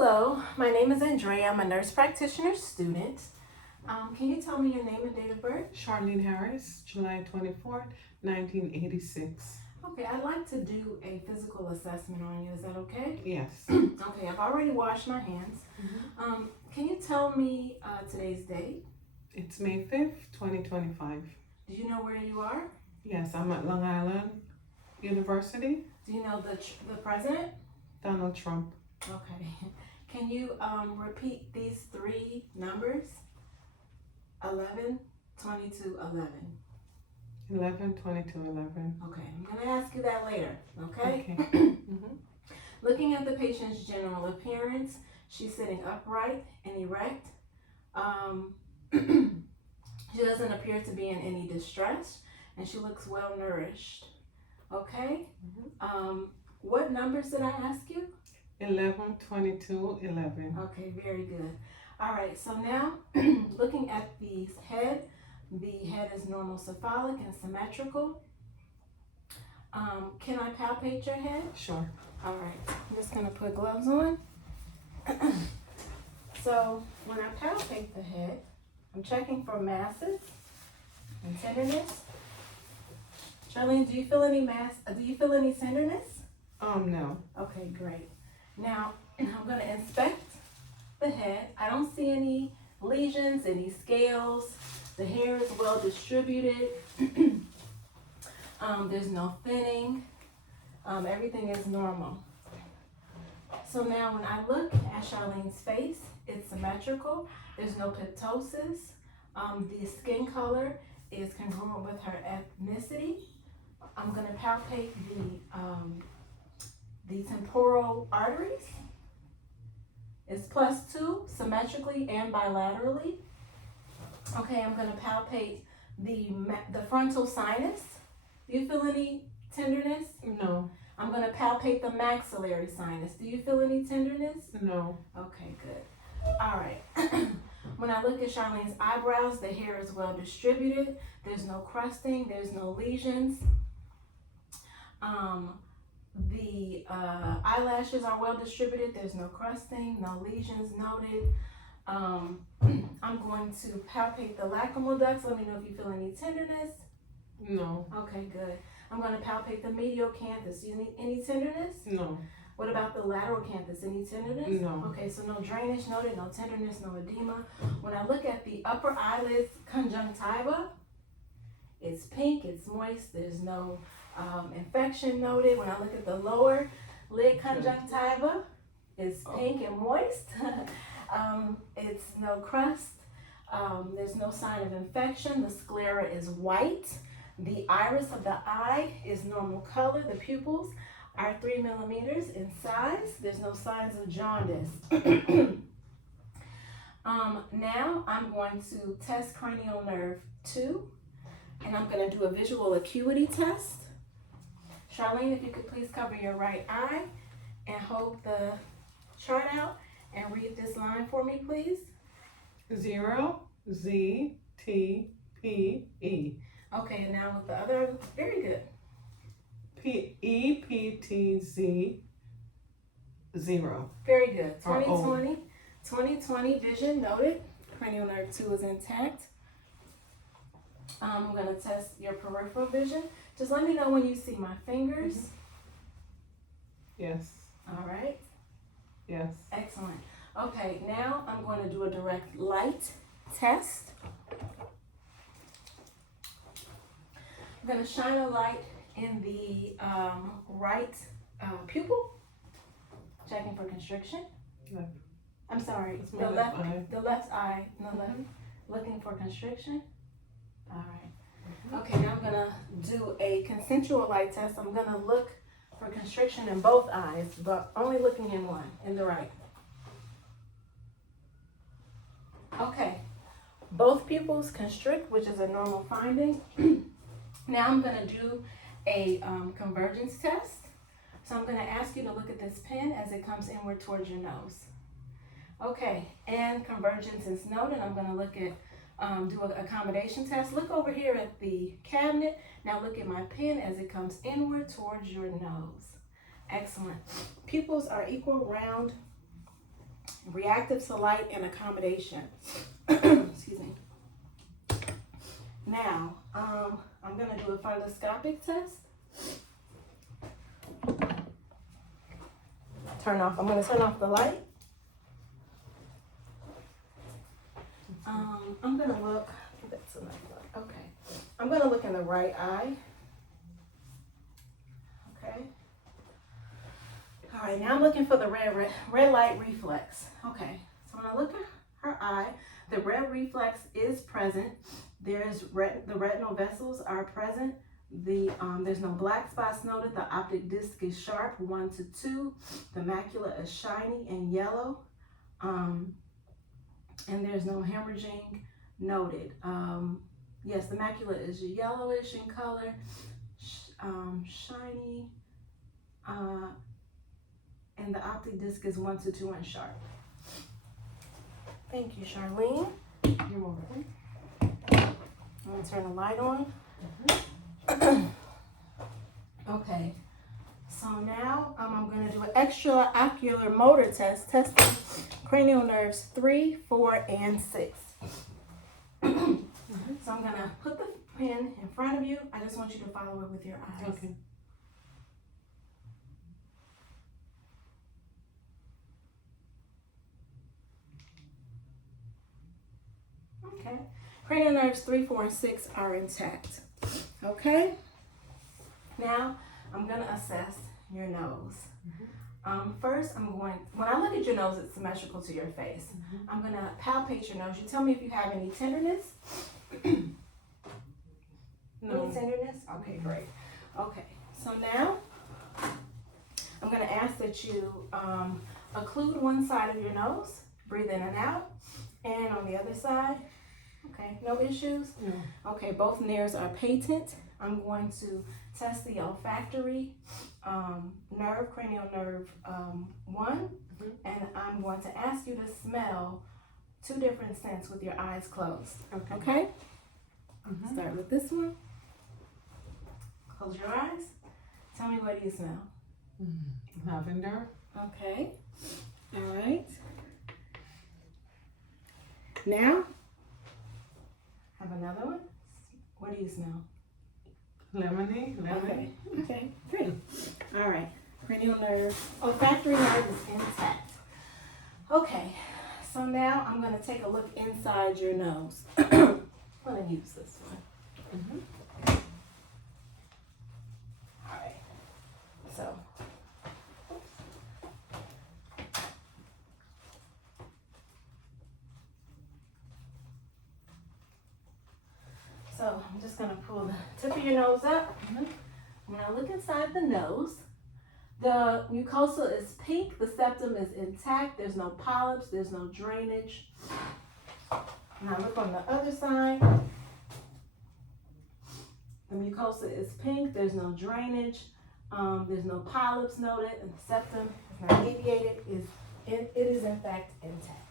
Hello, my name is Andrea. I'm a nurse practitioner student. Can you tell me your name and date of birth? Charlene Harris, July 24th, 1986. Okay, I'd like to do a physical assessment on you. Is that okay? Yes. Okay, I've already washed my hands. Can you tell me today's date? It's May 5th, 2025. Do you know where you are? Yes, I'm at Long Island University. Do you know the president? Donald Trump. Okay. Can you repeat these three numbers? 11, 22, 11. 11, 22, 11. Okay, I'm going to ask you that later, okay? Looking at the patient's general appearance, she's sitting upright and erect. She doesn't appear to be in any distress, and she looks well nourished. Okay? What numbers did I ask you? 11, 22, 11. Okay, very good. All right, so now looking at the head is normal cephalic and symmetrical. Can I palpate your head? Sure. All right, I'm just gonna put gloves on. So when I palpate the head, I'm checking for masses and tenderness. Charlene, do you feel any tenderness? No. Okay, great. Now I'm gonna inspect the head. I don't see any lesions, any scales. The hair is well distributed. There's no thinning. Everything is normal. So now when I look at Charlene's face, it's symmetrical. There's no ptosis. The skin color is congruent with her ethnicity. I'm gonna palpate the temporal arteries. It's +2 symmetrically and bilaterally. Okay, I'm gonna palpate the frontal sinus. Do you feel any tenderness? No. I'm gonna palpate the maxillary sinus. Do you feel any tenderness? No. Okay, good. All right. When I look at Charlene's eyebrows, the hair is well distributed. There's no crusting, there's no lesions. The eyelashes are well distributed. There's no crusting, no lesions noted. I'm going to palpate the lacrimal ducts. Let me know if you feel any tenderness. No. Okay, good. I'm going to palpate the medial canthus. Do you need any tenderness? No. What about the lateral canthus? Any tenderness? No. Okay, so no drainage noted, no tenderness, no edema. When I look at the upper eyelid conjunctiva, it's pink, it's moist, there's no infection noted. When I look at the lower lid conjunctiva, it's pink and moist. It's no crust. There's no sign of infection. The sclera is white. The iris of the eye is normal color. The pupils are 3 millimeters in size. There's no signs of jaundice. Now I'm going to test cranial nerve 2, and I'm going to do a visual acuity test. Charlene, if you could please cover your right eye and hold the chart out and read this line for me, please. 0, Z, T, P, E. Okay, and now with the other, very good. P, E, P, T, Z, 0. Very good. 2020 vision noted. Cranial nerve 2 is intact. I'm going to test your peripheral vision. Just let me know when you see my fingers. Yes. All right. Yes. Excellent. Okay, now I'm going to do a direct light test. I'm going to shine a light in the right pupil, checking for constriction. Left. I'm sorry, It's the my left eye. the left eye, no left, looking for constriction. All right. Okay, now I'm gonna do a consensual light test. I'm gonna look for constriction in both eyes, but only looking in one, in the right. Okay, both pupils constrict, which is a normal finding. Now I'm gonna do a convergence test. So I'm gonna ask you to look at this pen as it comes inward towards your nose. Okay, and convergence is noted. I'm gonna look at, do an accommodation test. Look over here at the cabinet. Now look at my pen as it comes inward towards your nose. Excellent. Pupils are equal, round, reactive to light, and accommodation. Excuse me. Now, I'm going to do a fundoscopic test. I'm going to turn off the light. I'm going to look, that's enough light, okay. I'm going to look in the right eye. Okay. All right, now I'm looking for the red light reflex. Okay, so when I look at her eye, the red reflex is present. The retinal vessels are present. There's no black spots noted. The optic disc is sharp, 1 to 2. The macula is shiny and yellow. And there's no hemorrhaging noted. Yes, the macula is yellowish in color, shiny, and the optic disc is 1 to 2 and sharp. Thank you, Charlene. You're welcome. I'm gonna turn the light on. Okay, so now I'm gonna do an extraocular motor test, testing cranial nerves 3, 4, and 6. So I'm gonna put the pen in front of you. I just want you to follow it with your eyes. Okay. Okay. Cranial nerves 3, 4, and 6 are intact. Okay. Now I'm gonna assess your nose. First, when I look at your nose, it's symmetrical to your face. I'm gonna palpate your nose. You tell me if you have any tenderness. No. Any tenderness? Okay, great. Okay, so now I'm gonna ask that you occlude one side of your nose, breathe in and out, and on the other side. Okay, no issues? No. Okay, both NURs are patent. I'm going to test the olfactory nerve, cranial nerve 1, and I'm going to ask you to smell 2 different scents with your eyes closed. Okay? Start with this one. Close your eyes. Tell me, what do you smell? Lavender. Okay. All right. Now, have another one. What do you smell? Lemony. Okay. Okay. Great. All right. Cranial nerve, olfactory nerve is intact. Okay. So now I'm going to take a look inside your nose. I'm going to use this one. All right. So I'm just going to pull the tip of your nose up. When I look inside the nose, the mucosa is pink, the septum is intact, there's no polyps, there's no drainage. Now look on the other side. The mucosa is pink, there's no drainage, there's no polyps noted, and the septum is not deviated, it is in fact intact.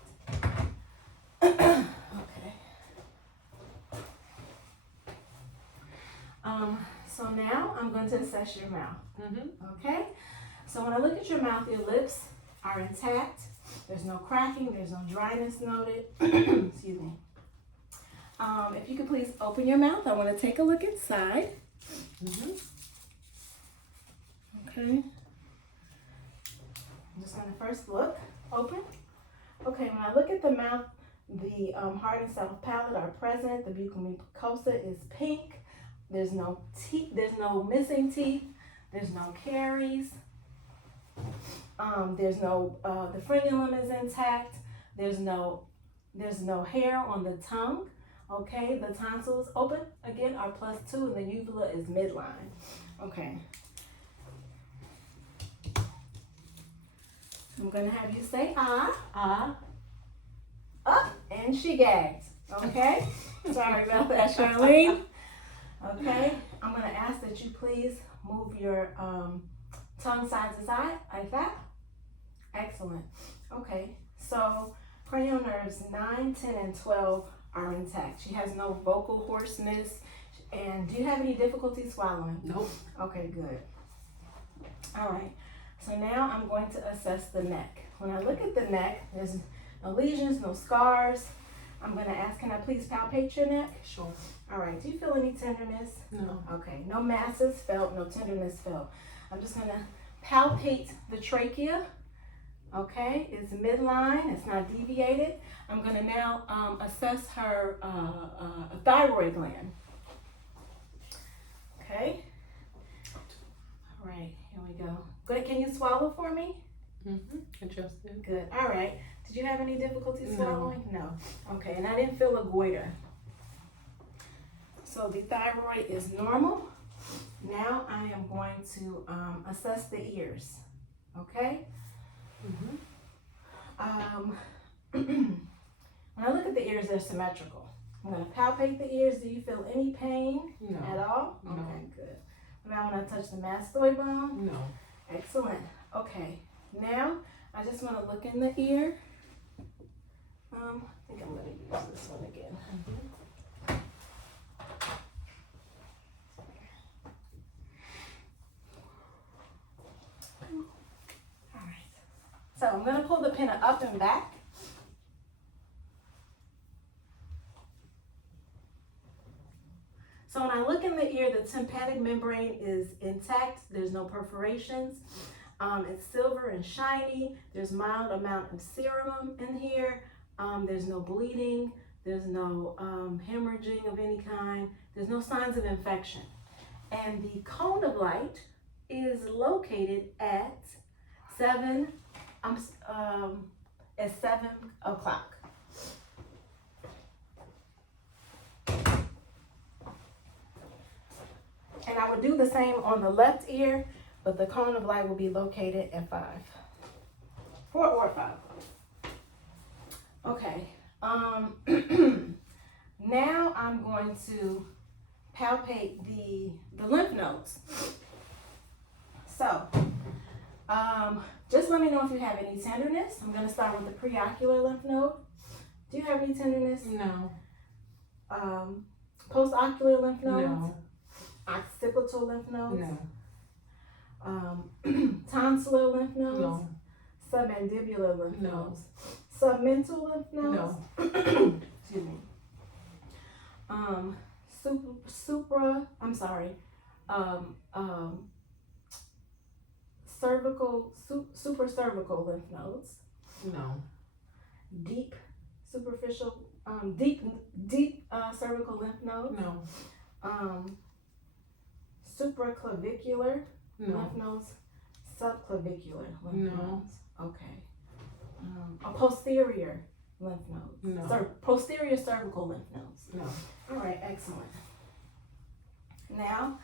Okay. So now I'm going to assess your mouth. Okay? So when I look at your mouth, your lips are intact. There's no cracking, there's no dryness noted. Excuse me. If you could please open your mouth, I want to take a look inside. Okay. I'm just going to first look. Open. Okay, when I look at the mouth, the hard and soft palate are present. The buccal mucosa is pink. There's no teeth. There's no missing teeth. There's no caries. There's no. The frenulum is intact. There's no hair on the tongue. Okay. The tonsils open again are +2, and the uvula is midline. Okay. I'm gonna have you say ah. Up, and she gagged. Okay. Sorry about that, Charlene. Okay, I'm going to ask that you please move your tongue side to side, like that. Excellent. Okay, so cranial nerves 9, 10, and 12 are intact. She has no vocal hoarseness. And do you have any difficulty swallowing? Nope. Okay, good. All right, so now I'm going to assess the neck. When I look at the neck, there's no lesions, no scars. I'm gonna ask, can I please palpate your neck? Sure. All right, do you feel any tenderness? No. Okay, no masses felt, no tenderness felt. I'm just gonna palpate the trachea. Okay, it's midline, it's not deviated. I'm gonna now assess her thyroid gland. Okay. All right, here we go. Good, can you swallow for me? Adjusted. Good, all right. Did you have any difficulty No. swallowing? No. Okay, and I didn't feel a goiter. So the thyroid is normal. Now I am going to assess the ears. Okay? When I look at the ears, they're symmetrical. I'm going to palpate the ears. Do you feel any pain No. at all? No. Okay, good. What about when I touch the mastoid bone? No. Excellent. Okay, now I just want to look in the ear. I think I'm going to use this one again. All right. So I'm going to pull the pin up and back. So when I look in the ear, the tympanic membrane is intact. There's no perforations. It's silver and shiny. There's mild amount of serum in here. There's no bleeding. There's no hemorrhaging of any kind. There's no signs of infection. And the cone of light is located at 7 o'clock. And I would do the same on the left ear, but the cone of light will be located at 4 or 5. Okay. Now I'm going to palpate the lymph nodes. So, just let me know if you have any tenderness. I'm going to start with the preocular lymph node. Do you have any tenderness? No. Postocular lymph nodes? No. Occipital lymph nodes? No. Tonsillar lymph nodes? No. Submandibular lymph No. nodes? Submental lymph nodes? No. Excuse me. Super cervical lymph nodes? No. Deep superficial, cervical lymph nodes? No. Supraclavicular No. lymph nodes? Subclavicular lymph No. nodes? Okay. A posterior lymph nodes? No. Posterior cervical lymph nodes? No. All right, excellent. Now,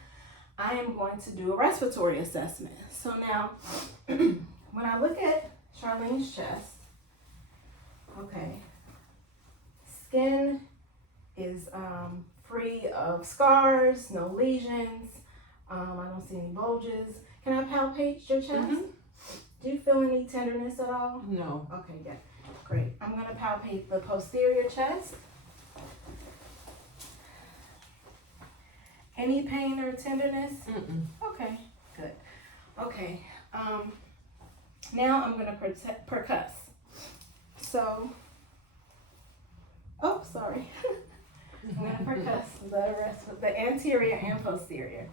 I am going to do a respiratory assessment. So now, when I look at Charlene's chest, okay, skin is free of scars, no lesions. I don't see any bulges. Can I palpate your chest? Do you feel any tenderness at all? No. Okay, good. Great. I'm going to palpate the posterior chest. Any pain or tenderness? Okay, good. Okay, now I'm going to percuss. So, oh, sorry. I'm going to percuss the anterior and posterior.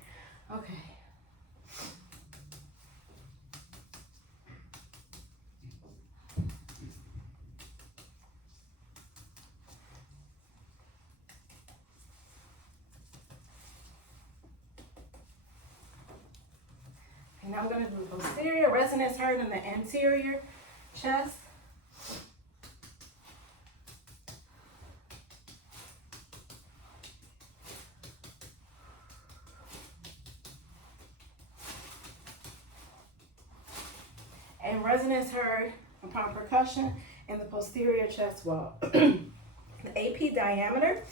Okay. And I'm going to do posterior, resonance heard in the anterior chest. And resonance heard upon percussion in the posterior chest wall. The AP diameter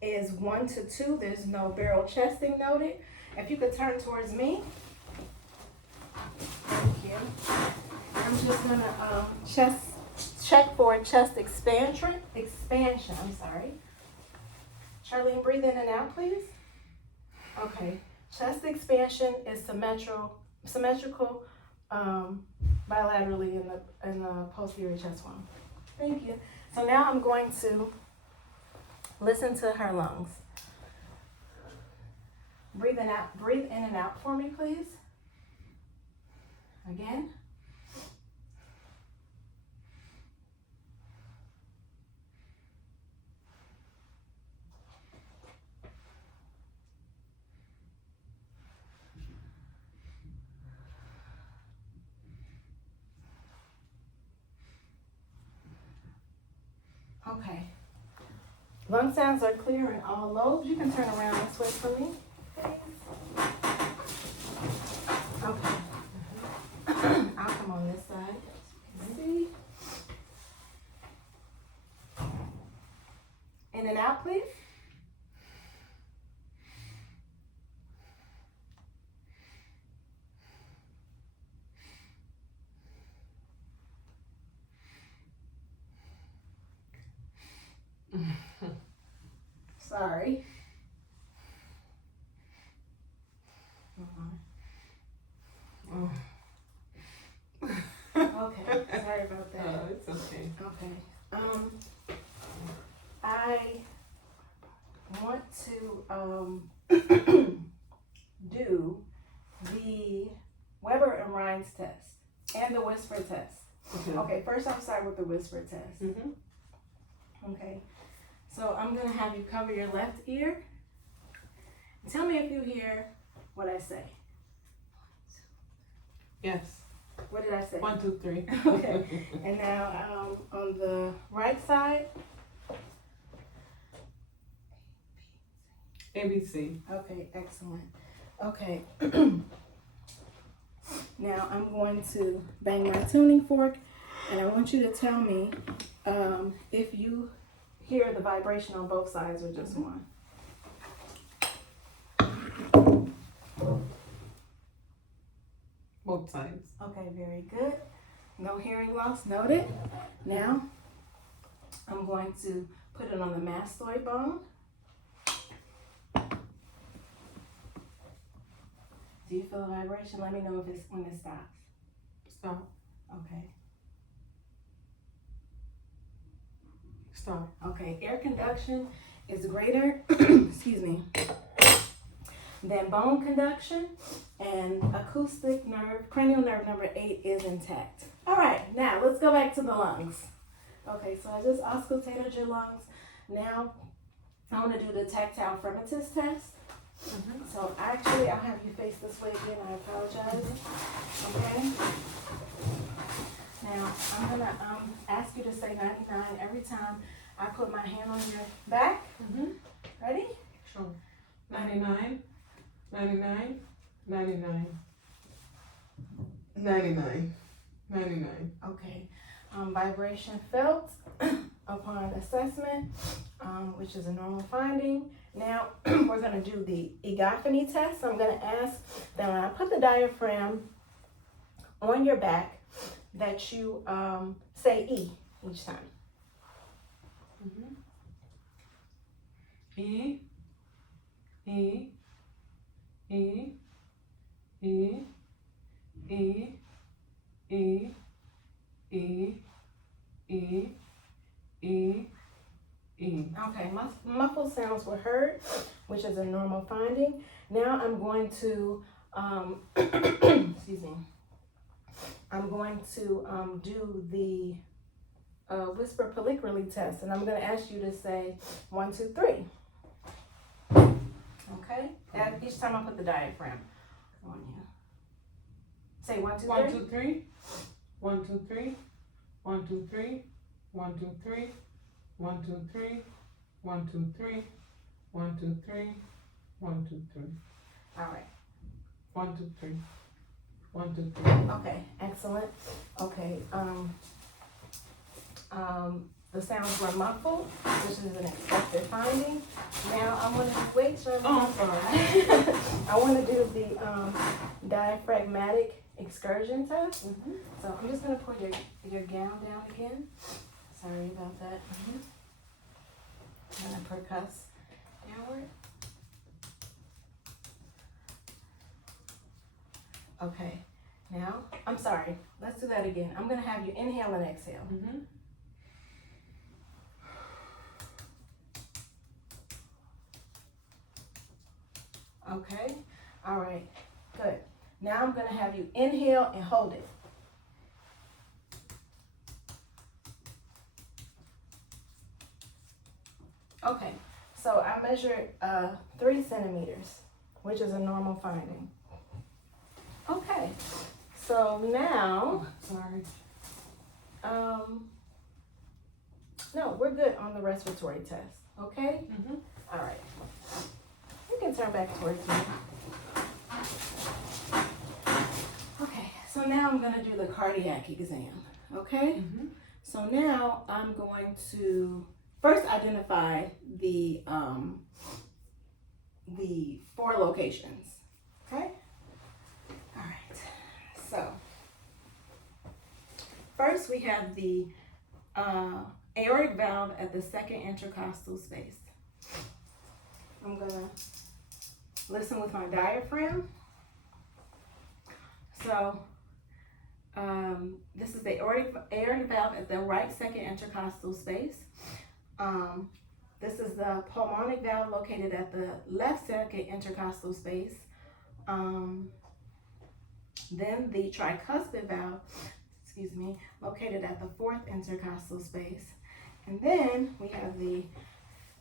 is 1 to 2. There's no barrel chesting noted. If you could turn towards me. Thank you. I'm just gonna check for chest expansion. I'm sorry. Charlene, breathe in and out, please. Okay. Chest expansion is symmetrical bilaterally in the posterior chest wall. Thank you. So now I'm going to listen to her lungs. Breathe in and out for me, please. Again. Okay. Lung sounds are clear in all lobes. You can turn around this way for me, please. Okay. I'll come on this side. See? In and out, please. Sorry. Okay, sorry about that. Oh, it's okay. Okay. I want to do the Weber and Rhines test and the whisper test. Okay, first I'll start with the whisper test. Mm-hmm. Okay, so I'm gonna have you cover your left ear. Tell me if you hear what I say. Yes. What did I say? 1, 2, 3. Okay, and now on the right side. ABC. Okay, excellent. Okay. Now I'm going to bang my tuning fork, and I want you to tell me if you hear the vibration on both sides or just one. Both sides. Okay, very good. No hearing loss noted. Now I'm going to put it on the mastoid bone. Do you feel a vibration? Let me know if it's when it stops. Stop. Okay. Stop. Okay. Air conduction is greater, excuse me, than bone conduction, and acoustic nerve, cranial nerve number 8 is intact. All right. Now let's go back to the lungs. Okay. So I just auscultated your lungs. Now I want to do the tactile fremetis test. Mm-hmm. So actually, I'll have you face this way again. I apologize. Okay. Now I'm gonna ask you to say 99 every time I put my hand on your back. Mm-hmm. Ready? Sure. 99, 99, 99, 99, 99. Okay. Vibration felt upon assessment, which is a normal finding. Now we're going to do the egophony test. So I'm going to ask that when I put the diaphragm on your back, that you say E each time. Mm-hmm. E, E, E, E, E, E, E, E, E, E. Okay, muffled sounds were heard, which is a normal finding. Now I'm going to, excuse me, I'm going to do the whisper polychrally test, and I'm going to ask you to say 1, 2, 3. Okay? And each time I put the diaphragm on you. Say 1, 2, 3. 1, 2, 3. 1, 2, 3. 1, 2, 3. 1, 2, 3. 1, 2, 3. 1, 2, 3. 1, 2, 3. 1, 2, 3. All right. 1, 2, 3. 1, 2, 3. Okay, excellent. Okay, the sounds were muffled, which is an expected finding. Now I want to wait. Oh, I'm sorry. I want to do the diaphragmatic excursion test. Mm-hmm. So I'm just going to put your gown down again. Sorry about that. I'm going to percuss downward. Okay. Now, I'm sorry, let's do that again. I'm gonna have you inhale and exhale. Mm-hmm. Okay, all right, good. Now I'm gonna have you inhale and hold it. Okay, so I measured 3 centimeters, which is a normal finding. Okay, so now, Sorry. no, we're good on the respiratory test, okay? Mm-hmm. All right, you can turn back towards me. Okay, so now I'm gonna do the cardiac exam, okay? Mm-hmm. So now I'm going to first identify the 4 locations, okay? All right, so first we have the aortic valve at the second intercostal space. I'm gonna listen with my diaphragm. So this is the aortic valve at the right second intercostal space. This is the pulmonic valve located at the left second intercostal space. Then the tricuspid valve, located at the fourth intercostal space. And then we have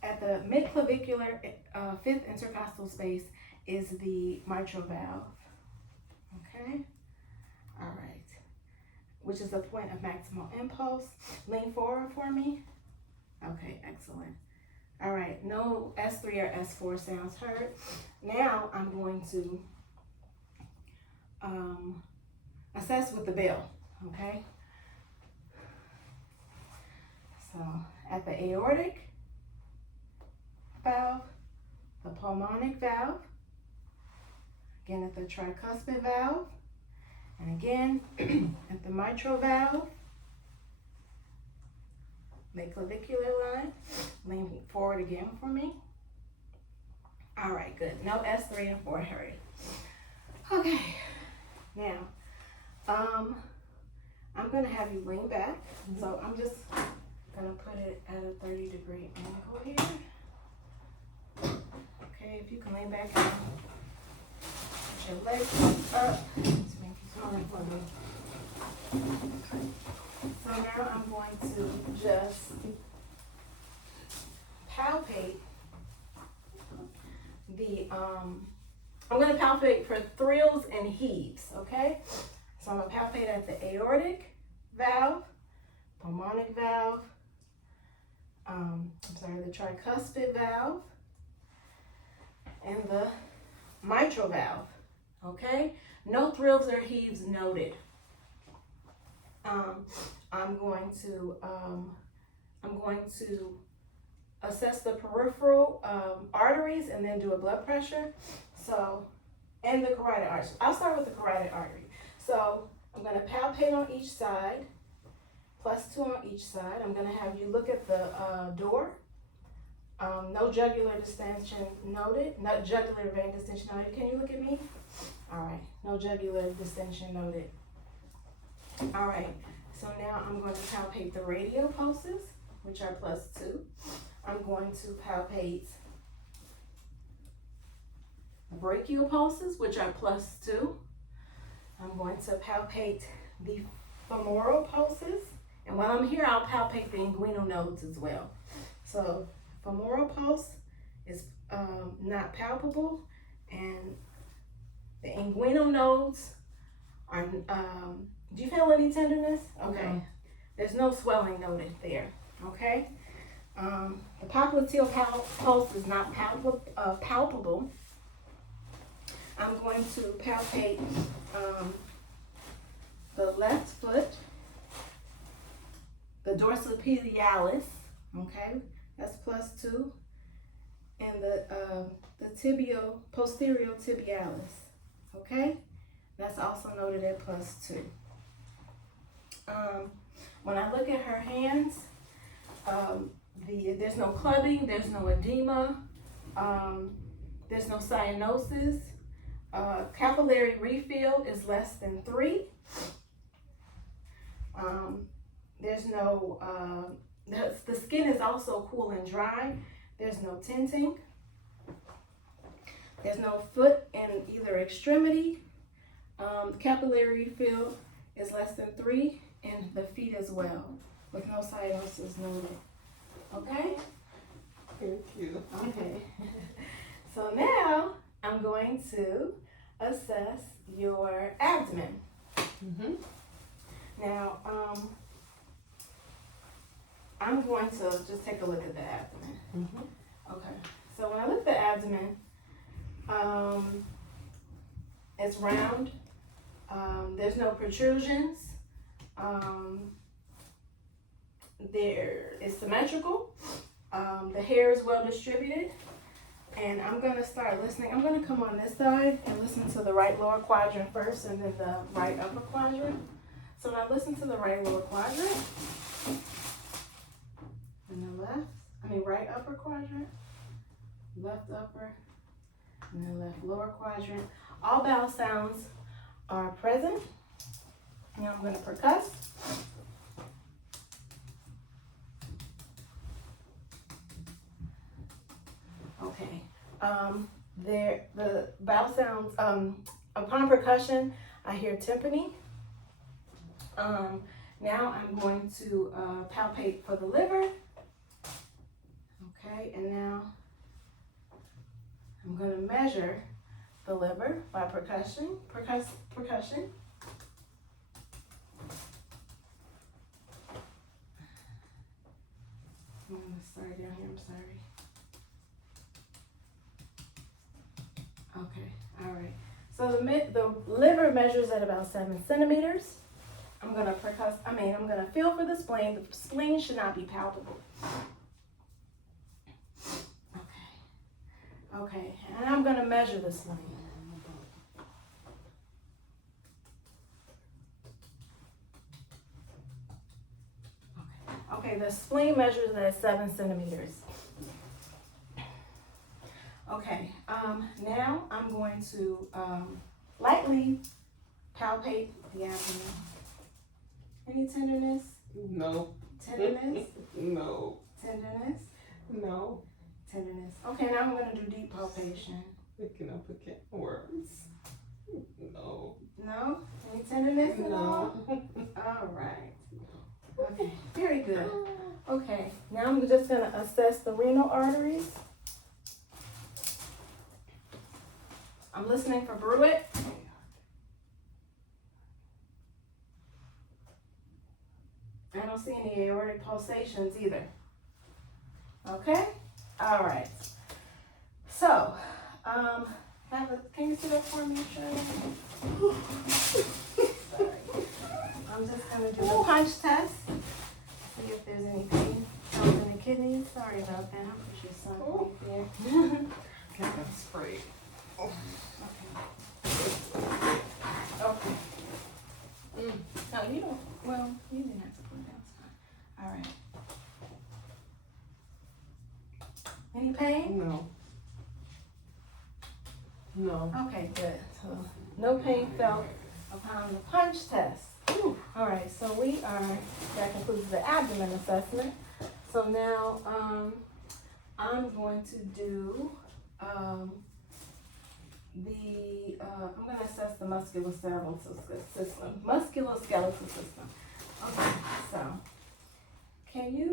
at the midclavicular fifth intercostal space is the mitral valve. Okay, all right, which is the point of maximal impulse. Lean forward for me. Okay, excellent. All right, no S3 or S4 sounds heard. Now I'm going to assess with the bell, okay? So at the aortic valve, the pulmonic valve, again at the tricuspid valve, and again at the mitral valve, midclavicular line. Lean forward again for me. All right, good. No S3 and 4 heard. Okay, now I'm gonna have you lean back. So I'm just gonna put it at a 30-degree angle here. Okay, if you can lean back and put your legs up. So now I'm going to just palpate I'm going to palpate for thrills and heaves, okay? So I'm going to palpate at the aortic valve, pulmonic valve, the tricuspid valve, and the mitral valve, okay? No thrills or heaves noted. I'm going to assess the peripheral arteries and then do a blood pressure. So, and the carotid artery. I'll start with the carotid artery. So I'm going to palpate on each side, +2 on each side. I'm going to have you look at the door. No jugular distension noted. No jugular vein distension noted. Can you look at me? All right. No jugular distension noted. All right. So now I'm going to palpate the radial pulses, which are +2. I'm going to palpate brachial pulses, which are +2. I'm going to palpate the femoral pulses. And while I'm here, I'll palpate the inguinal nodes as well. So femoral pulse is not palpable, and the inguinal nodes are, do you feel any tenderness? Okay. No. There's no swelling noted there, okay? The popliteal pulse is not palpable. I'm going to palpate the left foot, the dorsopedialis, okay? That's +2, and the posterior tibialis, okay? That's also noted at +2. When I look at her hands, there's no clubbing, there's no edema, there's no cyanosis, capillary refill is less than 3. There's no, the skin is also cool and dry. There's no tinting. There's no foot in either extremity. Capillary refill is less than 3, and the feet as well, with no cyanosis noted. Okay? Thank you. Okay. So now I'm going to assess your abdomen. Mm-hmm. Now, I'm going to just take a look at the abdomen. Mm-hmm. Okay. So when I look at the abdomen, it's round. There's no protrusions. There is symmetrical. The hair is well distributed. And I'm gonna start listening. I'm gonna come on this side and listen to the right lower quadrant first and then the right upper quadrant. So when I listen to the right lower quadrant and the right upper quadrant, left upper, and then left lower quadrant, all vowel sounds are present. Now I'm gonna percuss. Okay. The vowel sounds, upon percussion, I hear tympani. Now I'm going to palpate for the liver. Okay, and now I'm going to measure the liver by percussion. Percussion. I'm going to start down here, I'm sorry. Okay, all right. So the liver measures at about 7 centimeters. I'm gonna feel for the spleen. The spleen should not be palpable. Okay, and I'm gonna measure the spleen. Okay, the spleen measures at 7 centimeters. Okay, now I'm going to lightly palpate the abdomen. Any tenderness? No. Tenderness? No. Tenderness? No. Tenderness. Okay, now I'm going to do deep palpation. Picking up again. Words. No. No? Any tenderness at all? No. All right. Okay, very good. Okay, now I'm just going to assess the renal arteries. I'm listening for bruit. I don't see any aortic pulsations either. Okay? All right. So, can you sit up for me, Shirley? Sorry. I'm just going to do the punch test. See if there's any pain in the kidneys. Sorry about that. I'll put your son right there. Get that sprayed. Okay. No, you don't. Well, you didn't have to put it down. It's fine. All right. Any pain? No. No. Okay, good. So no pain felt upon the punch test. Whew. All right. So that concludes the abdomen assessment. So now I'm going to do I'm going to assess the musculoskeletal system. Okay, so can you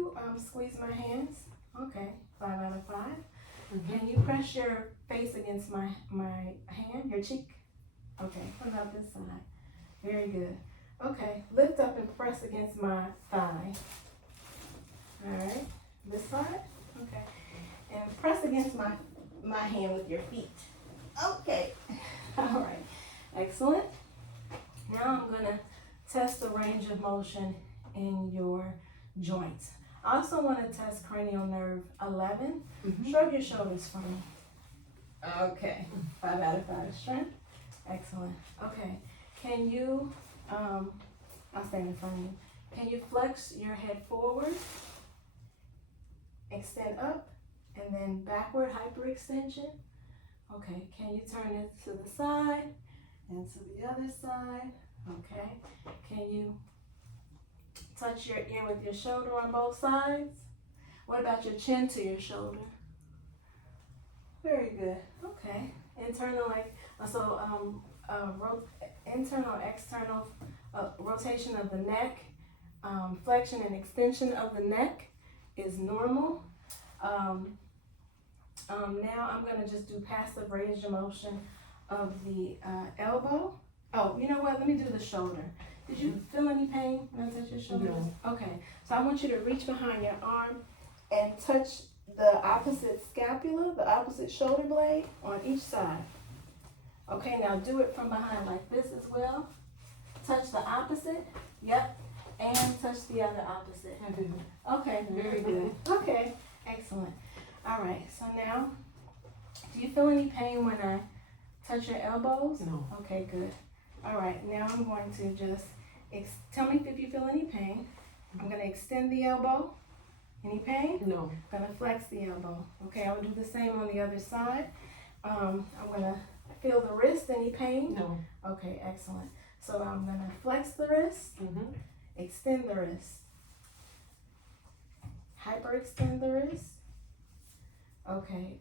squeeze my hands? Okay, 5 out of 5. Mm-hmm. Can you press your face against my hand, your cheek? Okay, what about this side? Very good. Okay, lift up and press against my thigh. All right, this side? Okay, and press against my hand with your feet. Okay. All right. Excellent. Now I'm going to test the range of motion in your joints. I also want to test cranial nerve 11. Mm-hmm. Shrug your shoulders for me. Okay. 5 out of 5 strength. Excellent. Okay. Can you, I'll stand in front of you. Can you flex your head forward, extend up, and then backward hyperextension? Okay, can you turn it to the side and to the other side? Okay, can you touch your ear with your shoulder on both sides? What about your chin to your shoulder? Very good. Okay, internal, internal, external rotation of the neck, flexion and extension of the neck is normal. Now I'm gonna just do passive range of motion of the elbow. Oh, you know what? Let me do the shoulder. Did you feel any pain when I touched your shoulder? No. Okay, so I want you to reach behind your arm and touch the opposite scapula, the opposite shoulder blade on each side. Okay, now do it from behind like this as well. Touch the opposite, yep, and touch the other opposite. I did. Okay, very good. Okay, excellent. All right, so now, do you feel any pain when I touch your elbows? No. Okay, good. All right, now I'm going to just, tell me if you feel any pain. I'm gonna extend the elbow. Any pain? No. I'm gonna flex the elbow. Okay, I'll do the same on the other side. I'm gonna feel the wrist. Any pain? No. Okay, excellent. So I'm gonna flex the wrist, extend the wrist, hyperextend the wrist. Okay,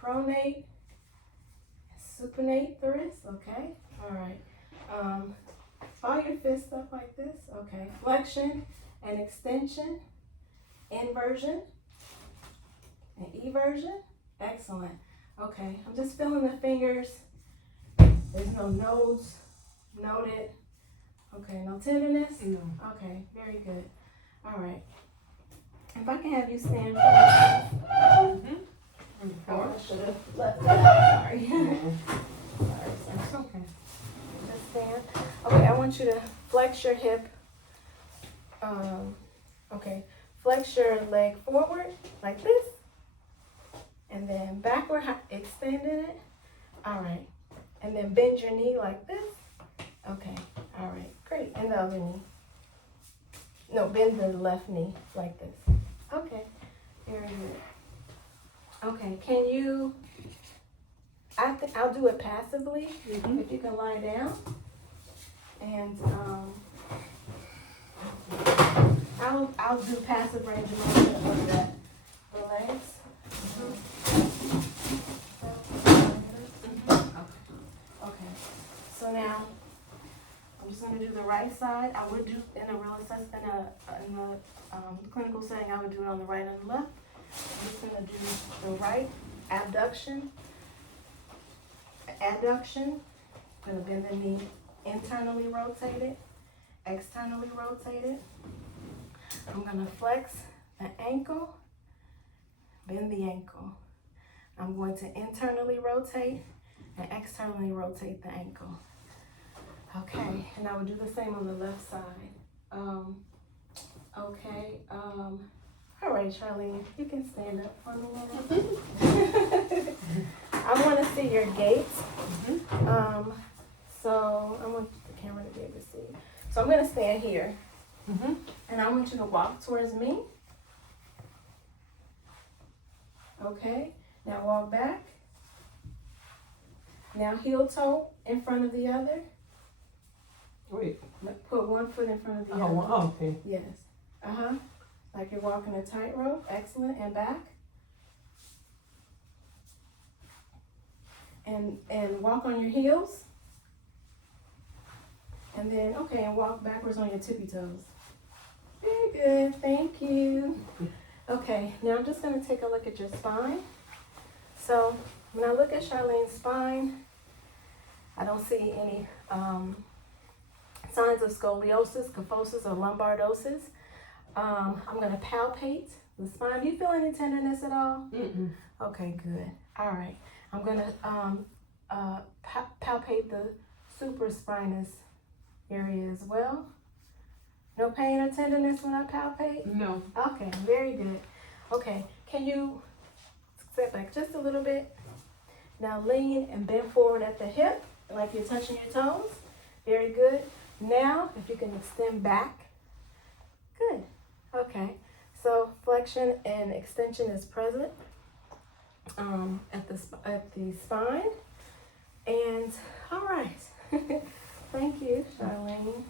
pronate, supinate the wrist. Okay, all right. Ball your fist up like this. Okay, flexion and extension, inversion and eversion. Excellent. Okay, I'm just feeling the fingers. There's no nodes noted. Okay, no tenderness? No. Okay, very good. All right. If I can have you stand for me. Oh, I should have left that out. Sorry. Sorry. It's okay. Just stand. Okay, I want you to flex your hip. Okay, flex your leg forward like this. And then backward, extending it. All right. And then bend your knee like this. Okay, all right, great. And the other knee. No, bend the left knee like this. Okay, very good. Okay, can you, I'll do it passively. If you can lie down. And I'll do passive range of motion of the legs. Okay, so now I'm just going to do the right side. I would do in a real assessment, in the clinical setting, I would do it on the right and the left. I'm just going to do the right abduction. I'm going to bend the knee, internally rotate it, externally rotate it. I'm going to flex the ankle, bend the ankle. I'm going to internally rotate and externally rotate the ankle. Okay, and I will do the same on the left side. Okay, all right, Charlene, you can stand up for a minute. I want to see your gait. So I want the camera to be able to see. So I'm going to stand here. And I want you to walk towards me. Okay, now walk back. Now heel toe in front of the other. Wait. Put one foot in front of the other. Oh, okay. Yes. Like you're walking a tightrope. Excellent. And back. And walk on your heels. And then, okay, and walk backwards on your tippy toes. Very good. Thank you. Okay, now I'm just going to take a look at your spine. So when I look at Charlene's spine, I don't see any signs of scoliosis, kyphosis, or lombardosis. I'm going to palpate the spine. Do you feel any tenderness at all? Okay, good. All right. I'm going to palpate the supraspinous area as well. No pain or tenderness when I palpate? No. Okay, very good. Okay, can you step back just a little bit? Now lean and bend forward at the hip like you're touching your toes. Very good. Now, if you can extend back. Good. Okay, so flexion and extension is present. at the spine. And all right, thank you, Charlene.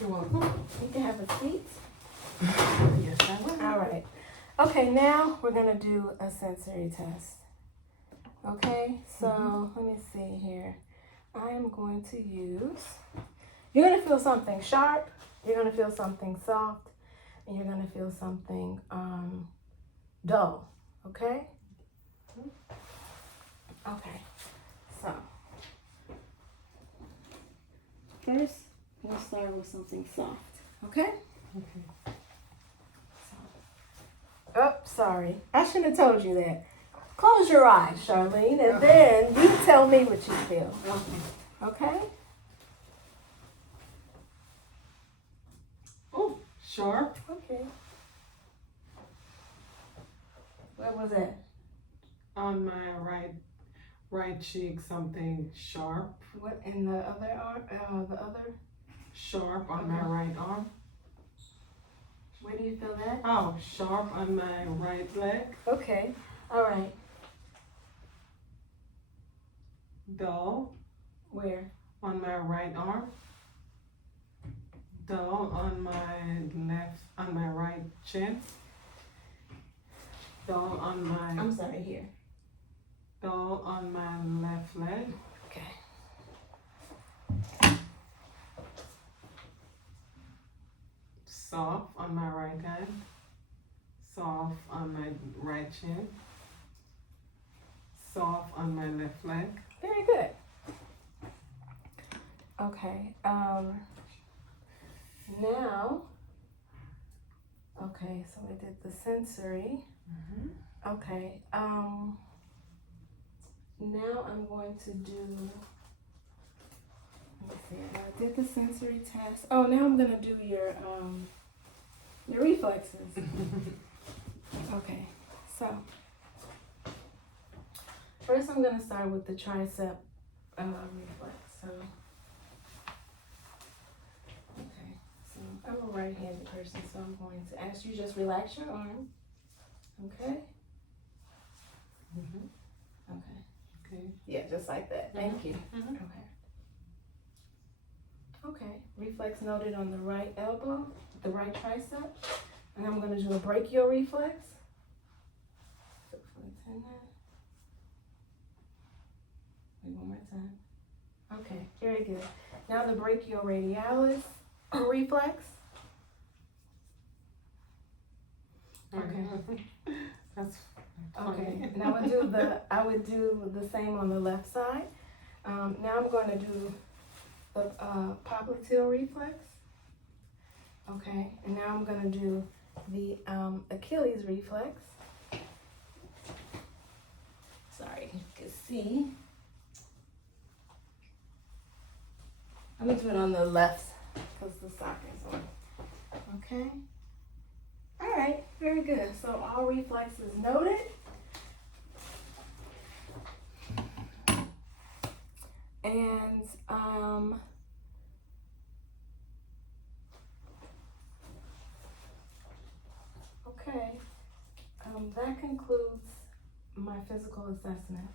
You're welcome. You can have a seat. Yes, I will. All right. Okay, now we're gonna do a sensory test. Okay, so let me see here. I am going to use. You're gonna feel something sharp. You're gonna feel something soft, and you're gonna feel something dull. Okay. Okay. So first, we'll start with something soft. Okay. Okay. Oh, sorry. I shouldn't have told you that. Close your eyes, Charlene, and then you tell me what you feel. Okay? Oh, sharp. Okay. Where was that? On my right cheek, something sharp. What in the other arm? The other? Sharp on my right arm. Where do you feel that? Oh, sharp on my right leg. Okay. All right. Dull Where? on my right arm. Dull on my right chin. Dull on my. I'm sorry, here. Dull on my left leg. Okay. Soft on my right hand. Soft on my right chin. Soft on my left leg. Very good. Okay. Now. Okay, so we did the sensory. Okay. Now I'm going to do. Let me see. I did the sensory test. Oh, now I'm gonna do your reflexes. Okay. So first, I'm gonna start with the tricep reflex. So. Okay. So I'm a right-handed person, so I'm going to ask you just relax your arm. Okay. Okay. Okay. Yeah, just like that. Thank you. Mhm. Okay. Okay. Reflex noted on the right elbow, the right tricep. And I'm going to do a brachial reflex. Wait, one more time. Okay, very good. Now the brachial radialis reflex. Okay. That's Okay, funny. and I would do the same on the left side. Now I'm going to do the popliteal reflex. Okay, and now I'm going to do the Achilles reflex. Sorry, you can see. I'm going to do it on the left because the sock is on. Okay. All right, very good. So all reflexes noted. And okay, that concludes my physical assessment.